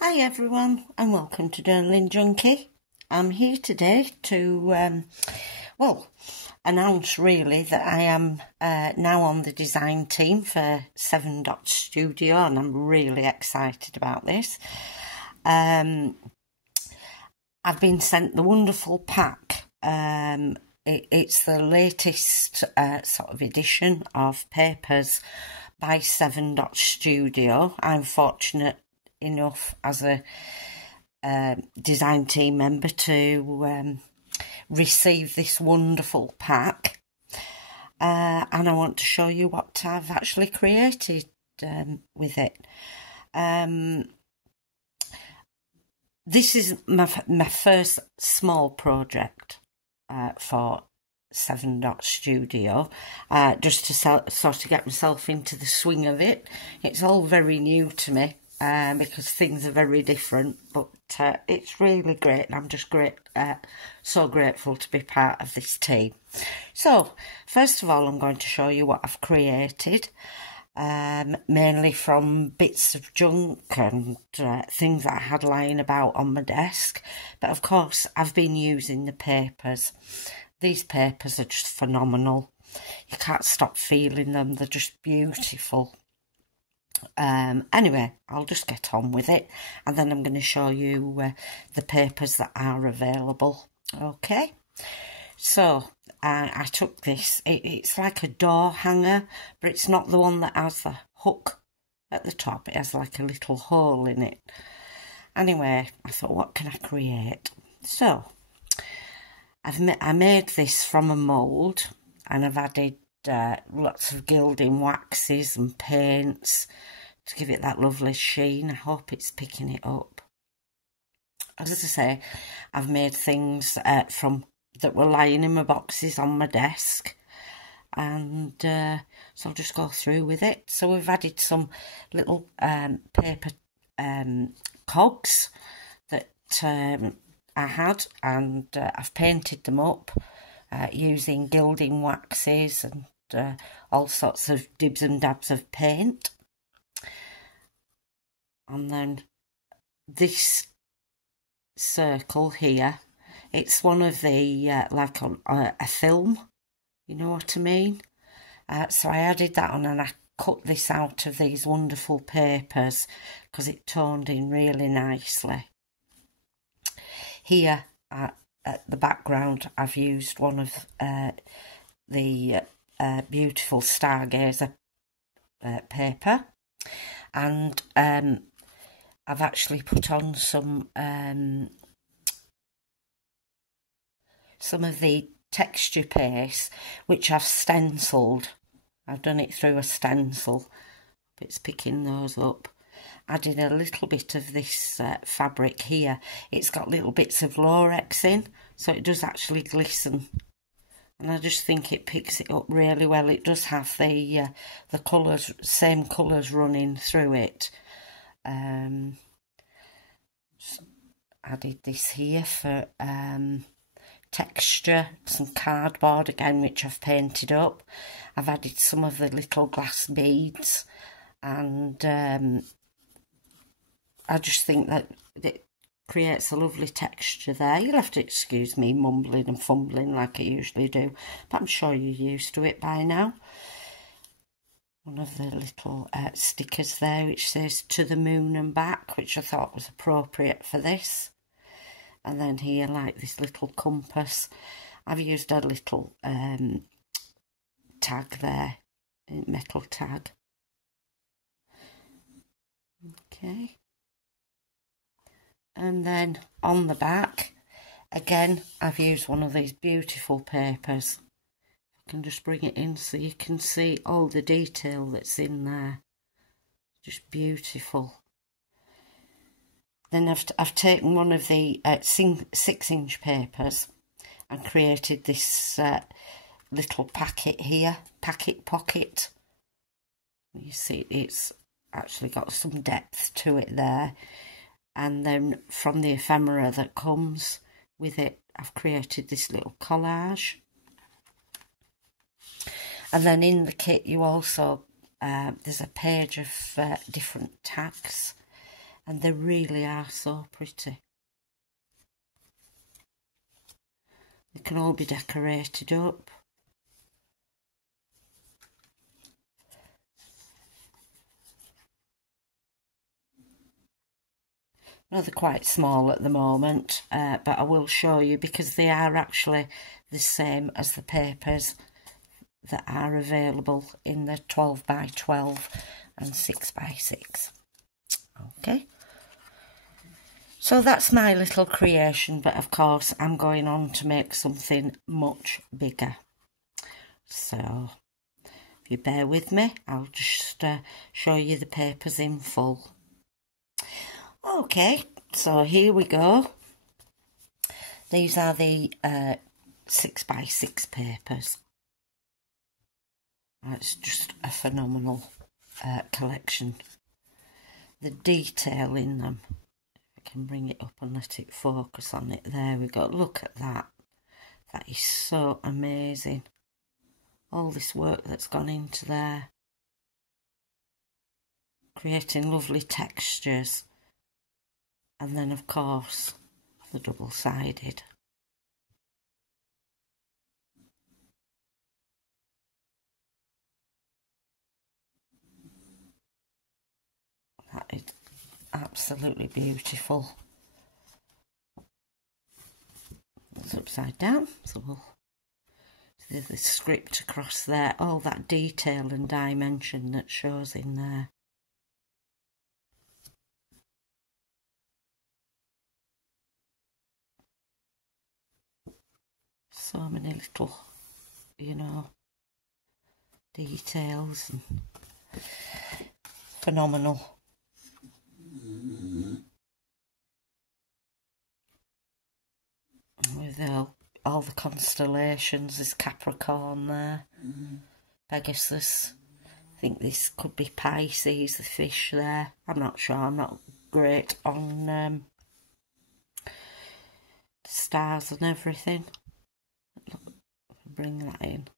Hi everyone and welcome to Journaling Junkie. I'm here today to, announce really that I am now on the design team for 7 Dot Studio and I'm really excited about this. I've been sent the wonderful pack. It's the latest sort of edition of papers by 7 Dot Studio. I'm fortunate enough as a design team member to receive this wonderful pack, and I want to show you what I've actually created with it. This is my first small project for 7 Dot Studio, just to sort of get myself into the swing of it. It's all very new to me. Because things are very different, but it's really great and I'm just so grateful to be part of this team. So first of all I'm going to show you what I've created, mainly from bits of junk and things that I had lying about on my desk, but of course I've been using the papers. These papers are just phenomenal. You can't stop feeling them, they're just beautiful. Anyway, I'll just get on with it and then I'm going to show you the papers that are available. Okay, so I took this. It's like a door hanger, but it's not the one that has the hook at the top. It has like a little hole in it. Anyway, I thought, what can I create? So I made this from a mould and I've added lots of gilding waxes and paints to give it that lovely sheen. I hope it's picking it up. As I say, I've made things from that were lying in my boxes on my desk, and so I'll just go through with it. So we've added some little paper cogs that I had, and I've painted them up using gilding waxes and all sorts of dibs and dabs of paint. And then this circle here, it's one of the like on a film, you know what I mean? So I added that on and I cut this out of these wonderful papers because it toned in really nicely. Here at the background I've used one of the beautiful Stargazer paper, and I've actually put on some of the texture paste which I've stenciled. I've done it through a stencil. It's picking those up. Added a little bit of this fabric here. It's got little bits of Lorex in, so it does actually glisten. And I just think it picks it up really well. It does have the colours, same colours running through it. So added this here for texture, some cardboard again which I've painted up. I've added some of the little glass beads, and I just think that it creates a lovely texture there. You'll have to excuse me mumbling and fumbling like I usually do, but I'm sure you're used to it by now. One of the little stickers there which says "To the Moon and Back," which I thought was appropriate for this. And then here, like this little compass, I've used a little tag there, metal tag. Okay. And then on the back, again, I've used one of these beautiful papers. I can just bring it in so you can see all the detail that's in there. Just beautiful. Then I've taken one of the 6-inch papers and created this little packet here, pocket. You see it's actually got some depth to it there. And then from the ephemera that comes with it, I've created this little collage. And then in the kit you also, there's a page of different tags. and they really are so pretty. They can all be decorated up. No, they're quite small at the moment, but I will show you because they are actually the same as the papers that are available in the 12 by 12 and 6 by 6. Okay, so that's my little creation, but of course I'm going on to make something much bigger. So if you bear with me, I'll just show you the papers in full. Okay, so here we go. These are the 6 by 6 papers. It's just a phenomenal collection. The detail in them, I can bring it up and let it focus on it. There we go. Look at that. That is so amazing. All this work that's gone into there. Creating lovely textures. And then, of course, the double-sided. That is absolutely beautiful. It's upside down, so we'll see the script across there. All that detail and dimension that shows in there. So many little, you know, details and phenomenal. With all the constellations, there's Capricorn there, Pegasus. I think this could be Pisces, the fish there. I'm not sure, I'm not great on stars and everything. Look, bring that in.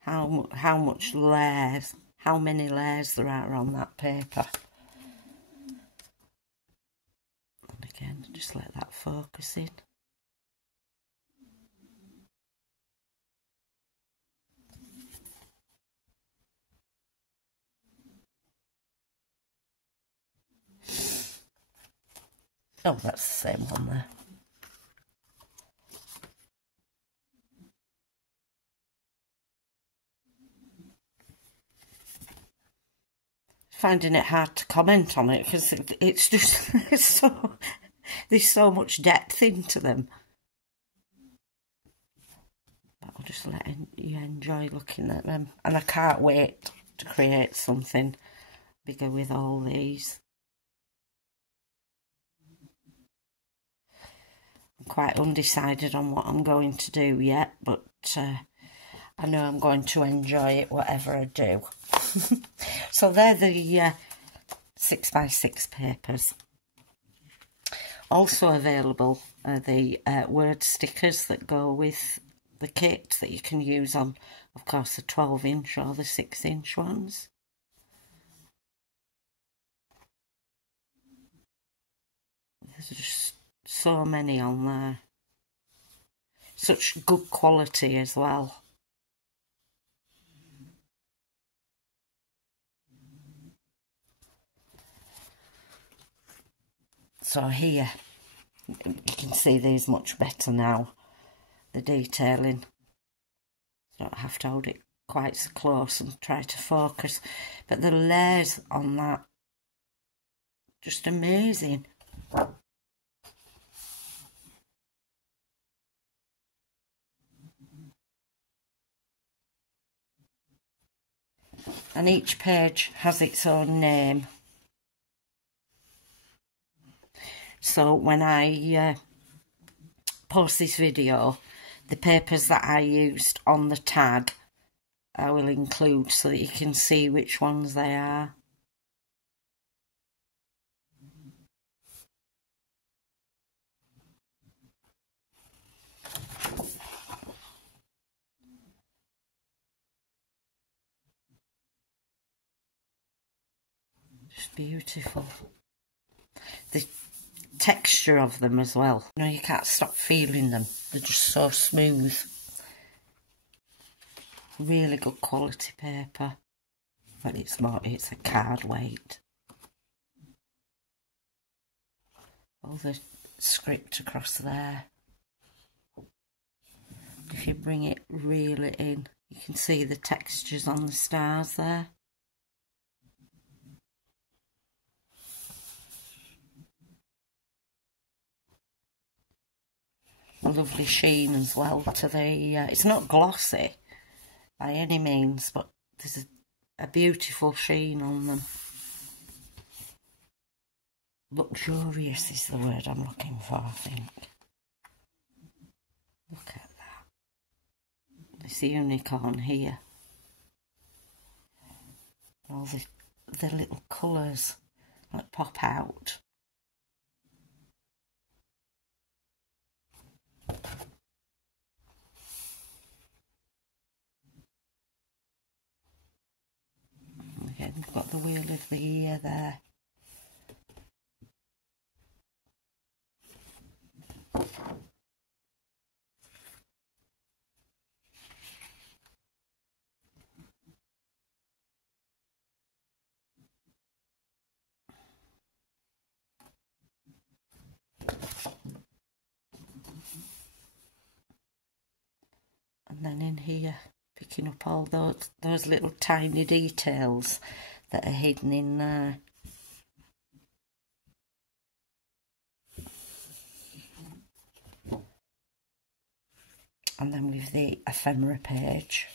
How much layers, how many layers there are on that paper. And again, just let that focus in. Oh, that's the same one there. Finding it hard to comment on it because it's just there's so much depth into them. But I'll just let you enjoy looking at them, and I can't wait to create something bigger with all these. I'm quite undecided on what I'm going to do yet, but I know I'm going to enjoy it whatever I do. So they're the 6 by 6 papers. Also available are the word stickers that go with the kit that you can use on, of course, the 12-inch or the 6-inch ones. There's just so many on there. Such good quality as well. So here, you can see these much better now, the detailing. You don't have to hold it quite so close and try to focus. But the layers on that, just amazing. And each page has its own name. So when I post this video, the papers that I used on the tag I will include so that you can see which ones they are. Just beautiful. The texture of them as well. You know, you can't stop feeling them. They're just so smooth. Really good quality paper. But it's a card weight. All the script across there. If you bring it really in, you can see the textures on the stars there. A lovely sheen as well to the, it's not glossy by any means, but there's a beautiful sheen on them. Luxurious is the word I'm looking for, I think. Look at that. This unicorn here. All the little colours that pop out. Again, we've got the wheel of the ear there. And then in here, picking up all those little tiny details that are hidden in there. And then with the ephemera page,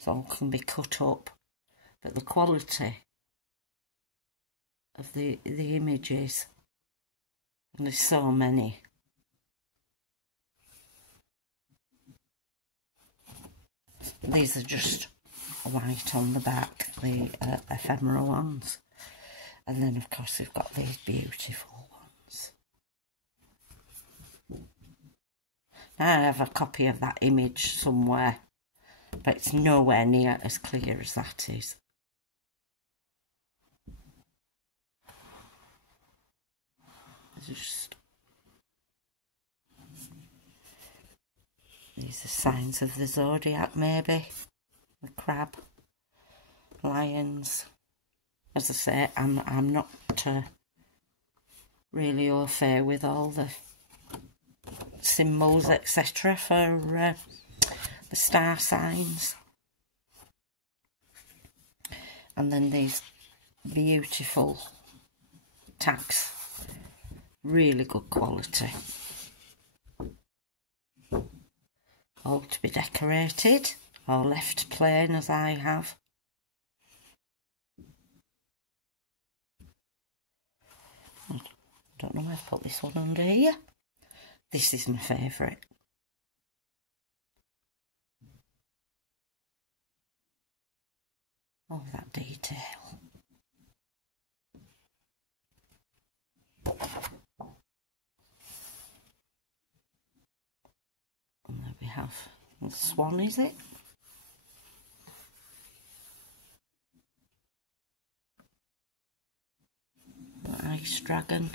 it all can be cut up, but the quality of the images, and there's so many. These are just white on the back, the ephemera ones. And then of course we've got these beautiful ones. Now I have a copy of that image somewhere, but it's nowhere near as clear as that is. Just these are signs of the zodiac, maybe. The crab, lions. As I say, I'm not really au fait with all the symbols, etc. for the star signs. And then these beautiful tags, really good quality. All to be decorated or left plain as I have. I don't know where I've put this one under here. This is my favourite. Oh, that detail. And there we have the swan, is it? The ice dragon.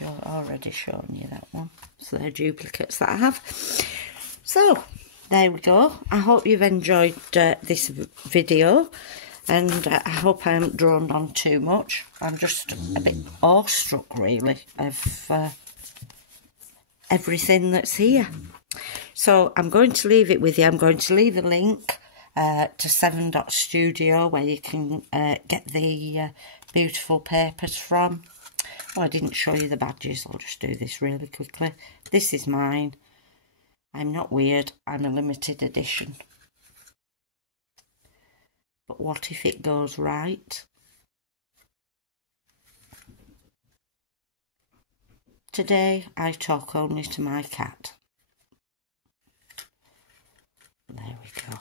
I've already shown you that one. So they're duplicates that I have. So, there we go. I hope you've enjoyed this video. And I hope I haven't droned on too much. I'm just a bit awestruck, really, of everything that's here. So I'm going to leave it with you. I'm going to leave a link to 7 Studio where you can get the beautiful papers from. Oh, I didn't show you the badges. I'll just do this really quickly. This is mine. I'm not weird. I'm a limited edition. But what if it goes right? Today I talk only to my cat. There we go.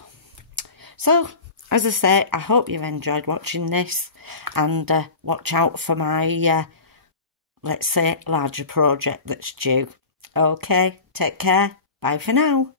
So, as I say, I hope you've enjoyed watching this, and watch out for my, let's say, larger project that's due. Okay, take care. Bye for now.